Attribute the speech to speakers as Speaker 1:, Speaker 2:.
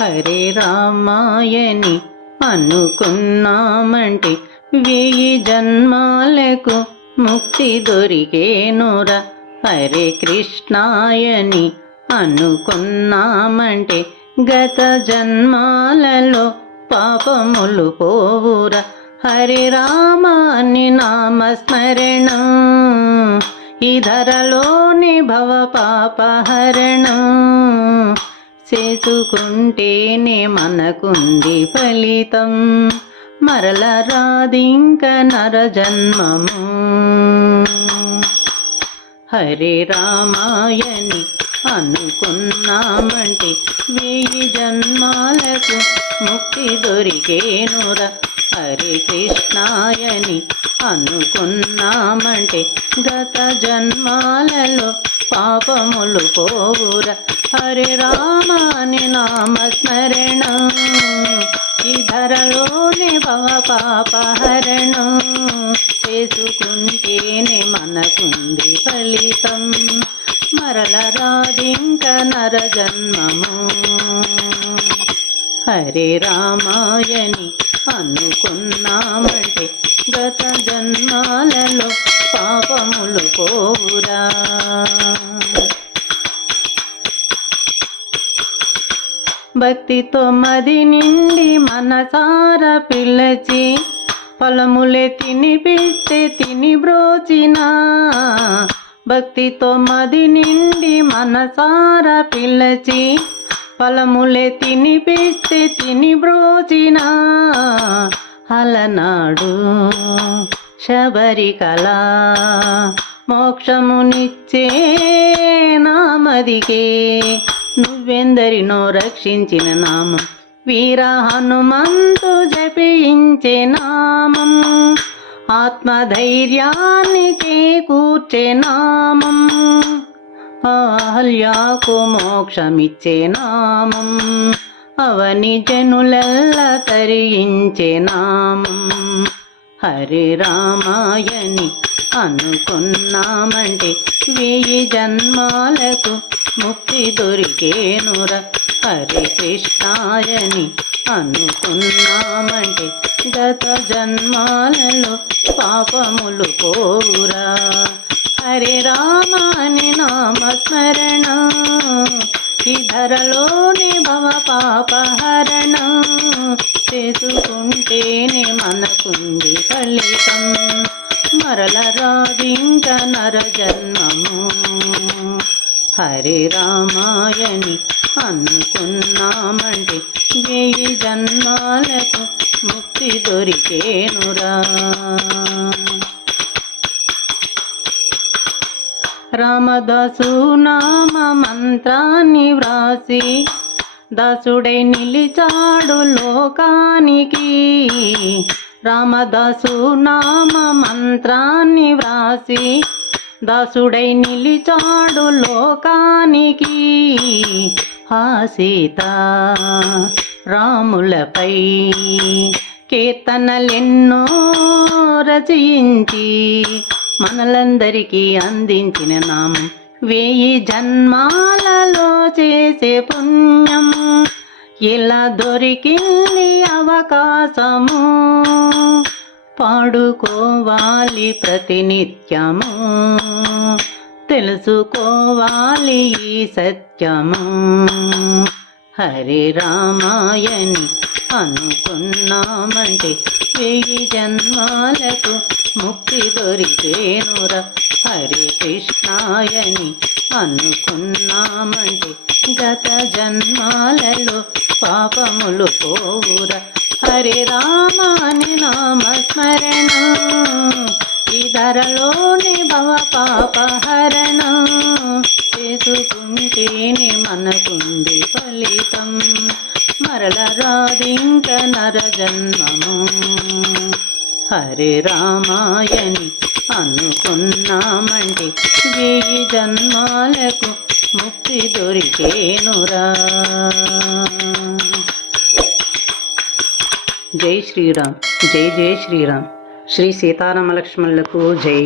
Speaker 1: హరే రామాయని అనుకున్నామంటే వెయ్యి జన్మాలకు ముక్తి దొరికేనురా. హరే కృష్ణాయని అనుకున్నామంటే గత జన్మాలలో పాపములు పోవురా. హరి రామాని నామస్మరణం ఈ ధరలోని భవ పాపహరణం. చేసుకుంటేనే మనకుంది ఫలితం. మరల రాదింక నర జన్మము. హరే రామాయని అనుకున్నామంటే వెయ్యి జన్మాలకు ముక్తి దొరికేనురా. హరే కృష్ణాయని అనుకున్నామంటే గత జన్మాలలో పాపములు పోవుర. హరే రామాని నామస్మరణ. ఈ ధరలోని భవ పాపహరణం చేసుకుంటేనే మనకుంది ఫలితం. మరల రాదింక నర జన్మము. హరే రామాయని అనుకున్నామంటే గత జన్మాలలో పాపములు పోవురా. భక్తితో మది నిండి మనసార పిల్లచి ఫలములే తినిపిస్తే తిని బ్రోచినా. భక్తితో మది నిండి మనసార పిల్లచి ఫలములే తినిపిస్తే తిని బ్రోచినా. అలనాడు శబరికళ మోక్షమునిచ్చే నామదికే నువ్వెందరినో రక్షించిన నామం. వీర హనుమంతు జపించే నామం. ఆత్మధైర్యాన్ని చేకూర్చే నామం. ఆహల్యాకు మోక్షమిచ్చే నామం. అవని జనులెల్ల తరించే నామం. హరి రామాయని అనుకున్నామంటే వెయ్యి జన్మాలకు ముక్తి దొరికేనుర. హరి కృష్ణాయని అనుకున్నామంటే గత జన్మాలలో పాపములు పోరా హరే రామాని నామస్మరణ. ఈ ధరలోని భవ పాపహరణ. చేసుకుంటేనే మనకుంది ఫలితం. మరల రాదింక నర జన్మము. హరే రామాయణి అనుకున్నామండి వెయ్యి జన్మాలకు ముక్తి దొరికేనురా. రామదాసు నామ మంత్రాన్ని వ్రాసి దాసుడై నిలిచాడు లోకానికి. రామదాసు నామ మంత్రాన్ని వ్రాసి దాసుడై నిలిచాడు లోకానికి. ఆ సీత రాములపై కీర్తనలెన్నో రచయించి మనలందరికీ అందించిన నామం. వేయి జన్మాలలో చేసే పుణ్యం ఇలా దొరికింది అవకాశము. పాడుకోవాలి ప్రతినిత్యము. తెలుసుకోవాలి ఈ సత్యము. హరి రామాయని అనుకున్నామంటే వెయ్యి జన్మాలకు ముక్తి దొరికేనుర. హరి కృష్ణాయని అనుకున్నామంటే గత జన్మాలలో పాపములు పోవురా. హరి రామాని నామస్మరణ. ధరలోని భవ పాపహరణ చేసుకుంటేనే మనకుంది ఫలితం. మరల రాదింక నర జన్మము హరే రామాయని అనుకున్నామంటే వెయ్యి జన్మాలకు ముక్తి దొరికేనురా. జై శ్రీరామ్. జై జై శ్రీరామ్. శ్రీ సీతారామలక్ష్మణులకు జై.